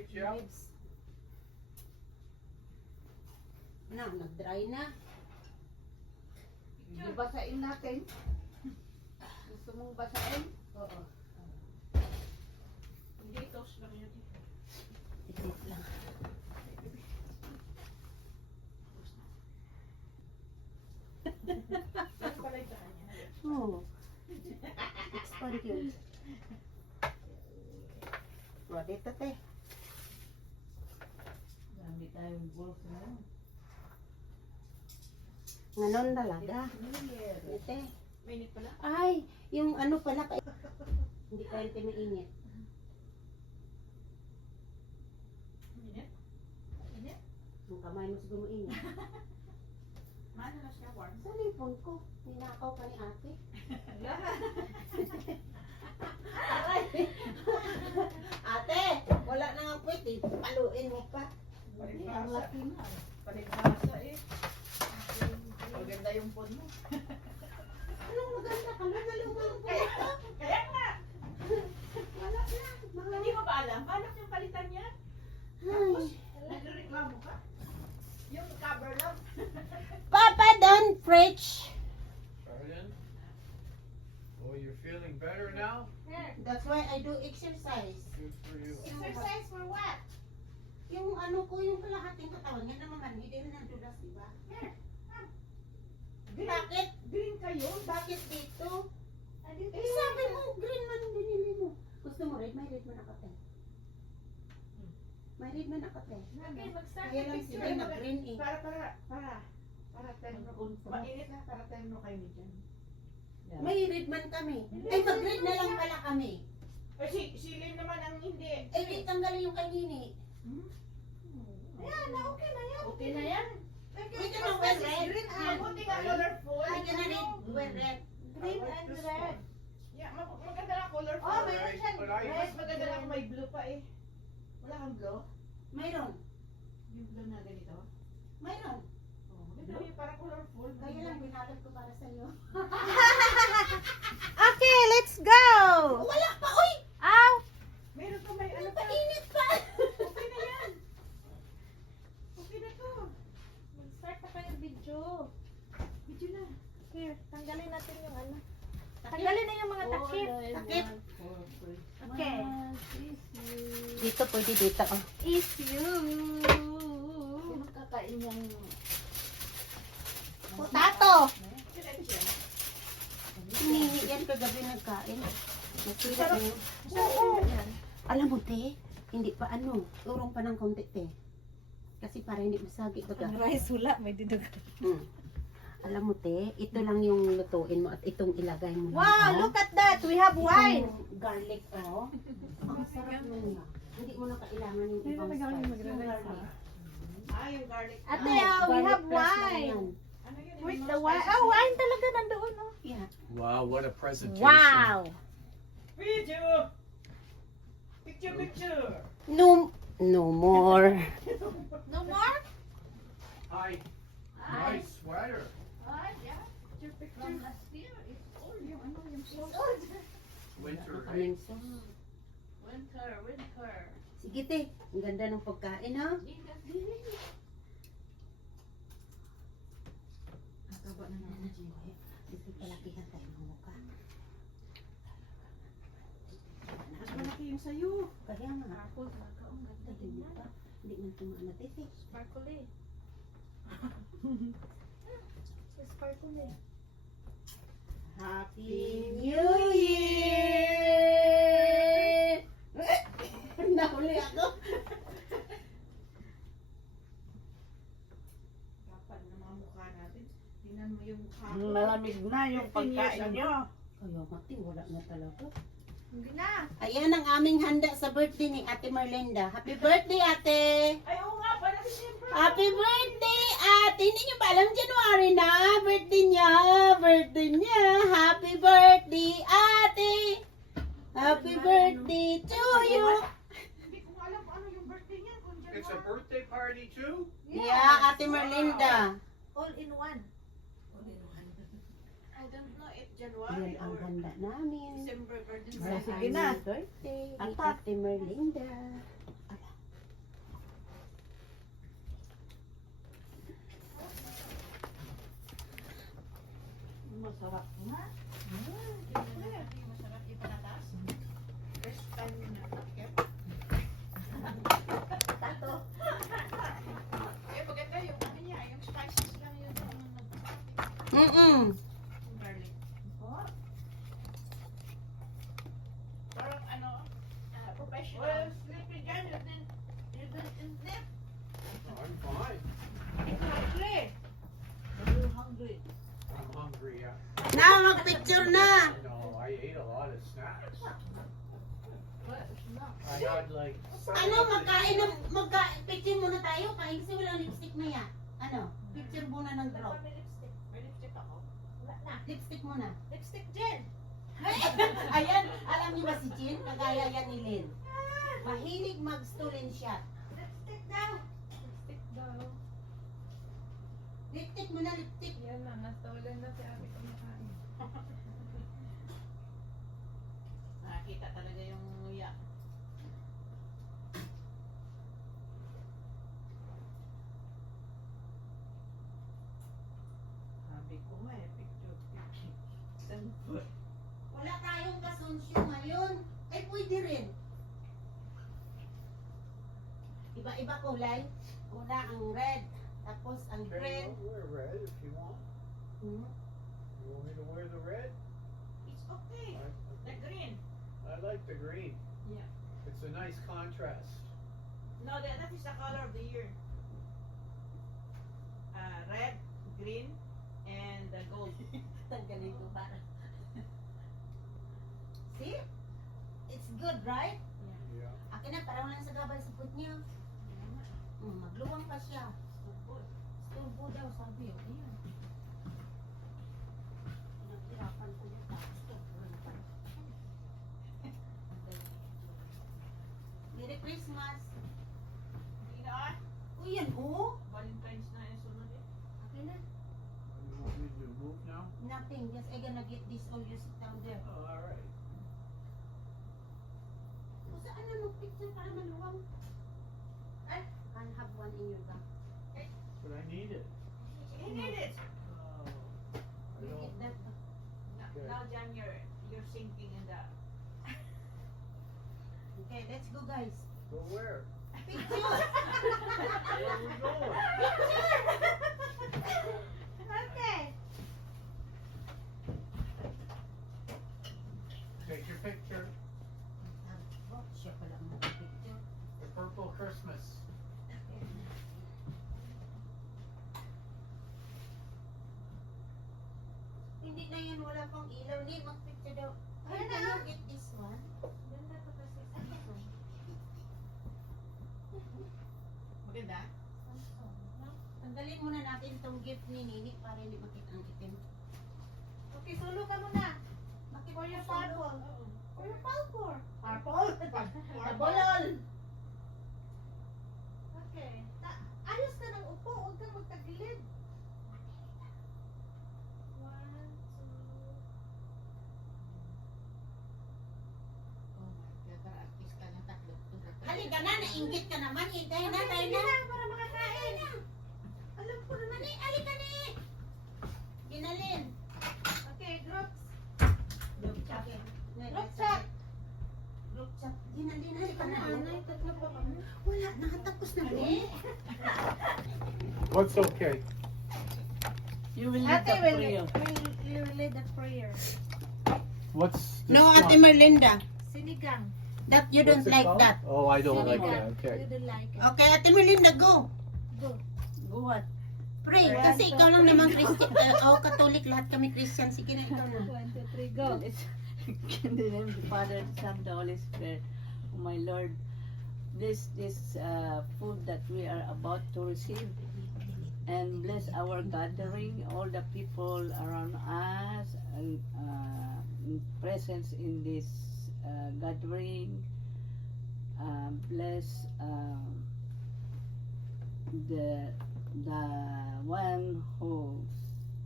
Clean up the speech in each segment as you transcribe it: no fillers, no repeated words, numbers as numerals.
ribs, yeah. Ribs. Nag-dry na. Basain natin. Gusto mong basain? Oo. Hindi, toast lang yun. Itit lang. Ano pala ito kanya? Oo. It's fun yun. Ready to te. Dami tayong balls na yun. Nganon talaga. Ite. Minute pala? Ay, yung ano pala. Hindi kayo mainit. Minute? Minute? Yung kamay mo siguro mainit. Maano na siya, warm? Sa lipon ko. Ninakaw pa ni ate. Ate, wala na nga pwede. Paluin mo pa. Ang laki na. Paligasa eh. Maganda yung phone mo. Anong maganda ka? Nagalungan ko. Kaya nga! Wala na. Hindi mo ba alam? Paano yung palitan niya? Ay. Nagreklamo ka? Yung cover lang. Papa, don't preach. Pardon? Oh, you're feeling better now? That's why I do exercise. Good for you. Exercise for what? Yung ano ko, yung kalahating katawan, yan naman manhid, hindi na dulas, di ba? Bakit? Green kayo? Bakit dito? Eh, Sabi mo, green man ang binili mo. Gusto mo red? May red man ako, te. May red man ako, te. Okay, mag-start Kaya yung lang picture. sila nag-green eh. Para terno. Mainit na, para terno kayo ni Jan. May red man kami. Ay, mag-red na lang pala kami. Si Lynn naman ang hindi. Eh, di tanggalin yung kay Nini. Ayan, okay na yan. Okay na yan. Pwede na wear red. Mabuti nga colorful. Ay, ka na red. Wear red. Green and red. Yeah, maganda lang colorful. Oh, meron siyang Mas maganda lang may blue pa eh. Wala kang blue? Mayroon. Yung blue na ganito? Mayroon. Oh, maganda yung para colorful. Kaya lang, binalot ko para sa'yo. Okay, let's go! Wala pa, uy! Ow! Meron pa may Ano ano pa, pa. init pa! Okay na yan. Okay na to. Mag-start na kayo video. Video na. Here, tanggalin natin yung ano. Tanggalin na yung mga takip. Takip. Okay. Dito, pwede dito. Oh. If you... Sino kakain yung... Potato! Nini yan kagabi nagkain. Nasira Sarap. niyo. Oo. Alam mo, te, hindi pa ano, urong pa ng konti, te. Kasi para hindi masagi baga. Ang rice wala, may dinugan. Hmm. Alam mo, te, ito lang yung lutuin mo at itong ilagay mo. Wow, lang, oh. look at that! We have wine! Itong garlic, oh. Ang sarap nun niya. Hindi mo na kailangan yung Hindi ibang na kailangan spice. mag-rice, Yung garlic. Yung garlic. Ate, Ah, we garlic have press lang wine! yan. Ano yun? Where's the wine? Oh, wine talaga nandoon, oh. Yeah. Wow, what a presentation. Wow! Video! Picture! No, no more. No more? Hi. Nice sweater. Yeah. Your picture. From last year. It's old. Yung ano, yung sauce. Winter. right? Kaming sauce. Winter. Sige, te. Ang ganda ng pagkain, ha? Ang taba na naman. Dito palakihan tayo ng mukha. Mas malaki yung sayo. Kaya nga. Apple, ang ganda din Hindi yan. pa. Hindi man tumaan te. Sparkle eh. Sparkle eh. Happy New Year! Nahuli ako. Kapal na mga mukha natin. Tingnan mo yung mukha ko. Malamig na yung 15 years pagkain ago. nyo. Kaya mati, wala na talaga. Hindi na. Ayan ang aming handa sa birthday ni Ate Marlenda. Happy birthday, Ate! Ay, oo nga, pala si Siyempre. Happy birthday, Ate! Hindi nyo ba alam January na? Birthday niya! Birthday niya! Happy birthday, Ate! Happy birthday to you! Hindi ko nga alam kung ano yung birthday niya. Kung It's a January. birthday party too? Yeah, Ate Marlenda. All in one. I don't know if Yan January ang or handa namin. December birthday. Sa Sige aming na. birthday ni Ata. Ate Marlenda. Garlic. Oh. Parang ano, professional. Well, sleepy Jen, you didn't sleep. I'm fine. Hungry. Are you hungry? I'm hungry. Na, mag-picture na. No, I ate a lot of snacks. Well, it's not. I had like. Ano, picture muna tayo. Kain kasi wala lipstick na yan. Ano, picture muna ng draw. May lipstick. May lipstick ako. Wala na. Lipstick muna. Lipstick Jen. Ayan, alam niyo ba si Chin? Kagaya yan ni Lynn. Mahilig mag-stolen shot. Lipstick daw. Stick daw. Lipstick muna, lipstick. Yan na, nastolen na si ate kumakain. Nakita talaga yung nguya. Sabi ko nga eh, picture. Cellphone. Wala tayong kasunsyo ngayon. Ay, pwede rin. Iba-iba kulay. Una ang red. Tapos ang green. Wear red if you want. Hmm. You want me to wear the red? It's okay. The green. I like the green. Yeah. It's a nice contrast. No, that is the color of the year. Red, green, and gold. Tanggalin ko para. See? It's good, right? Yeah. Akin na, parang lang sa gabay sa put niya. Magluwang pa siya. Sturbo daw, sabi. Ayan. Pinaghirapan ko yung tapos. Merry Christmas. Hindi na. Uy, yan oh. Valentine's na yung sunod eh. Akin na. You want me to move now? Nothing, just I gonna get this all you sit down there. Oh, all right. O saan na mag-picture para maluwang? Ay, can have one in your bag. But I need it. You need it. Oh, I You don't. get that. Okay. Now, Jan, you're sinking in the. Okay, let's go guys. Go where? Picture! Where are we going? Okay. Take your picture. Oh, siya pala ang mag-picture. The purple Christmas. Hindi na yan, wala pang ilaw. Hindi, mag-picture daw. Ay, can you get this one? Ganda to kasi. Maganda? Tanggalin muna natin itong gift ni Nini para hindi makita ang itim. Okay, solo ka muna. Bakit For your solo? purple. For your purple. Tabolol! Okay. Ayos ka ng upo. Huwag kang magtagilid. 1, 2. Oh my God. Para artist ka ng tatlo. Halika na, nainggit ka naman. Hintayin na, tayo na. Para makakain. Alam ko naman eh, halika na eh. Ginalin. Okay, groups. Group chat. Group chat. Group chat. Ginalin, halika na. Tatlo pa kami. Wala, nakatapos na eh. What's okay? You will lead Ate the prayer. you will lead the prayer. What's this No, Ate one? Merlinda. Sinigang. That you What's don't it like called? that. Oh, I don't like Sinigang. that. Okay. You don't like it. Okay, Ate Merlinda, go. Go. Go what? Pray. Kasi ikaw lang naman Christian. Catholic, lahat kami Christian. Sige na, ikaw na. 1, 2, 3, go. It's in the name of the Father, the Son, the Holy Spirit. Oh my Lord, bless this food that we are about to receive, and bless our gathering, all the people around us, and presence in this gathering. Bless the one who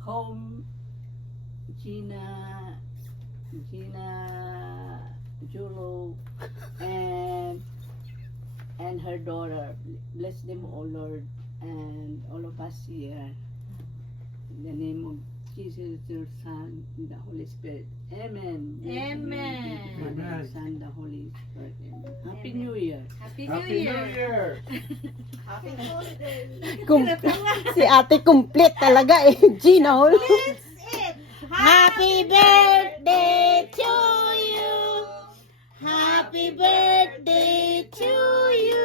home Gina, Julo, and her daughter. Bless them, O Lord, and all of us here. In the name of Jesus, your Son, and the Holy Spirit. Amen. Amen. Father, Amen. Son, the Holy Spirit. Amen. Happy New Year. Happy New Happy New Year. Year. Happy holiday. Si ate complete talaga eh. Gina Hall. That's it. Happy birthday to you. Happy birthday to you.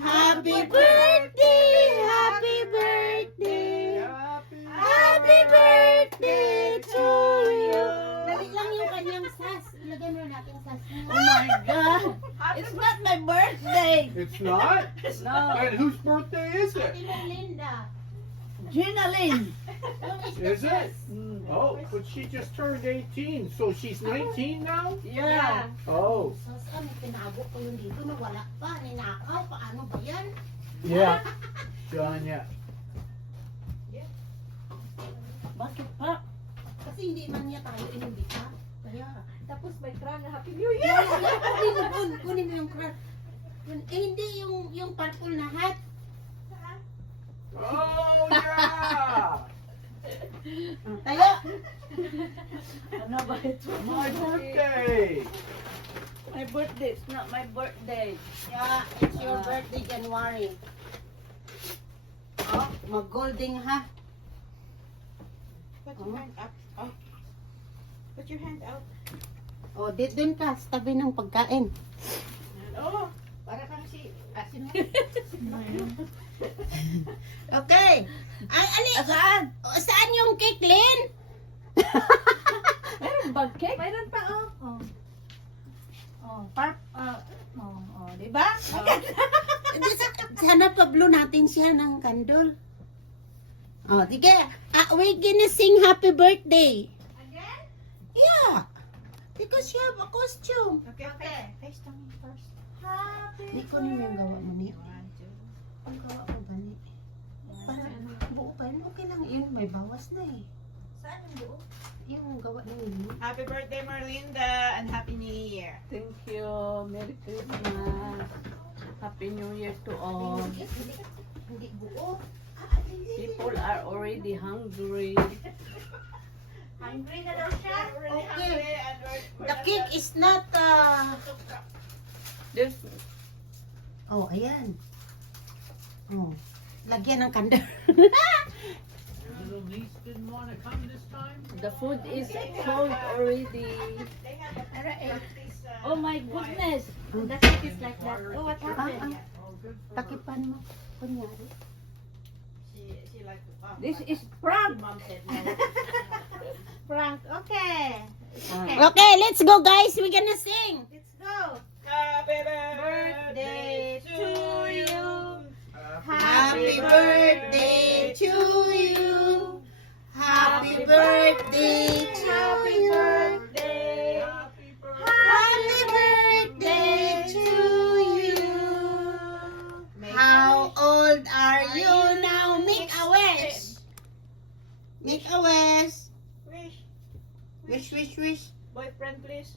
Happy birthday, happy birthday. Happy birthday to you. Dali lang yung kanyang sas. Ilagay mo natin ang sas. Oh my God. It's not my birthday. It's not? No. And whose birthday is it? Ate mo, Linda. Gina Lynn. Is it? Mm. Oh, but she just turned 18, so she's 19 now? Yeah. Oh. Sas, may tinago ko yun dito. Nawala pa. Ninakaw. Paano ba yan? Yeah. John, yeah. Bakit pa? Kasi hindi man niya tayo inimbita. Kaya, Tapos may crown na Happy New Year. kunin mo yung crown. Hindi yung purple na hat. Oh, yeah! Tayo. Ano ba ito? My birthday! My birthday. It's not my birthday. Yeah, it's your birthday, January. Oh, mag-golding ha. Put your hand up. Oh. Put your hand out. Oh, dun ka, sa tabi ng pagkain. Oh, para kang si... sino? Okay. Saan? Saan yung cake, Lynn? Meron bang cake? Mayroon pa, oh. Oh. Oh, di ba? Sana pablo natin siya ng kandol. Oh, sige. We're gonna sing happy birthday. Again? Yeah. Because you have a costume. Okay, okay. Face to me first. Di ko naman yung gawa mo niya. Ang gawa ko gani. Para buo pa rin. Okay lang yun. May bawas na eh. Saan yung buo? Yung gawa na yun. Happy birthday, Merlinda, and Happy New Year. Thank you. Merry Christmas. Happy New Year to all. Hindi buo. People are already hungry. Hungry na daw siya? Really Okay. hungry and we're The cake is not There's Oh, ayan. Oh. Lagyan ng kandor. Little niece didn't want to come this time? the food is cold already. They have a practice. Oh my goodness. The cake is like that. Oh, what happened? Oh, good for her. Takipan mo. Kunyari. She like to come. This is prank. Mom said no. Frank, okay. Okay, let's go guys. We're gonna sing. Let's go. Happy birthday to you. Happy birthday to you. Happy birthday to you. birthday. Happy birthday to you. How old are you now? Make a wish. Make a wish. Wish. Wish, wish, wish. Boyfriend, please.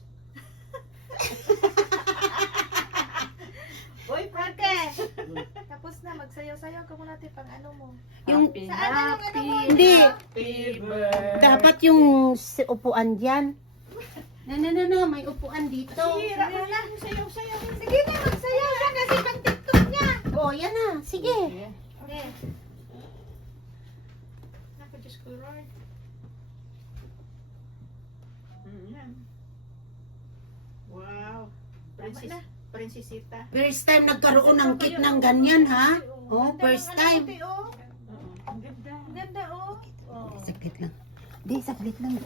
Boyfriend ka. Tapos na, magsayaw-sayaw ka muna natin pang ano mo. Yung, Happy, Saan na yung ano mo? hindi. happy birthday. Dapat yung upuan dyan. No, may upuan dito. Hira mo na. Sayaw-sayaw. Sige na, magsayaw siya kasi pang TikTok niya. Oh, yan na. Sige. Okay. Ako, Diyos ko, Lord. Yan. Wow. Prinsesita. First time nagkaroon ng cake ng ganyan, ha? Oh, first time. Ang ganda. Ang ganda, oh. Oh. Saglit lang. Di, saglit lang.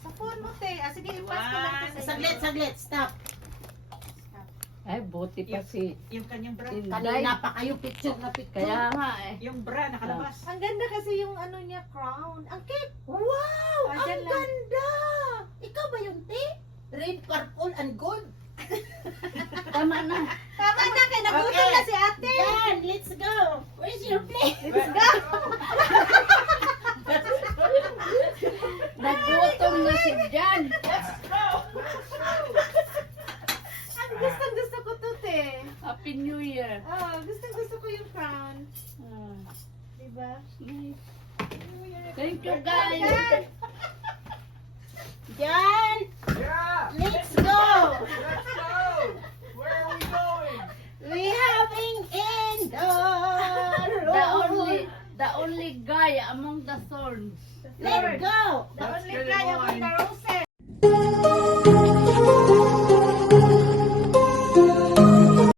Sa phone mo, te. Sige, ipas ko lang to sa iyo. Saglit. Stop. Ay, buti pa si Yung kanyang bra. Inday. Kanina pa kayo picture na picture. Kaya nga eh. Yung bra nakalabas. Ang ganda kasi yung ano niya, crown. Ang cute. Wow! Ah, Ang dyan lang. ganda! Ikaw ba yung te? Red, purple, and gold. Tama na. Tama na, kaya nagutom na si ate. Yan, let's go. Where's your plate? Let's go. Nagutom na si Jan. Ang gustong-gusto ko to, te. Happy New Year. Oh, gustong-gusto ko yung crown. Ah, Diba? nice. New Year. Thank you, guys. John, Yeah! let's go. Let's go! Where are we going? We having indoor. The only guy among the thorns. Let's go. The Let's only get in guy among line. the roses.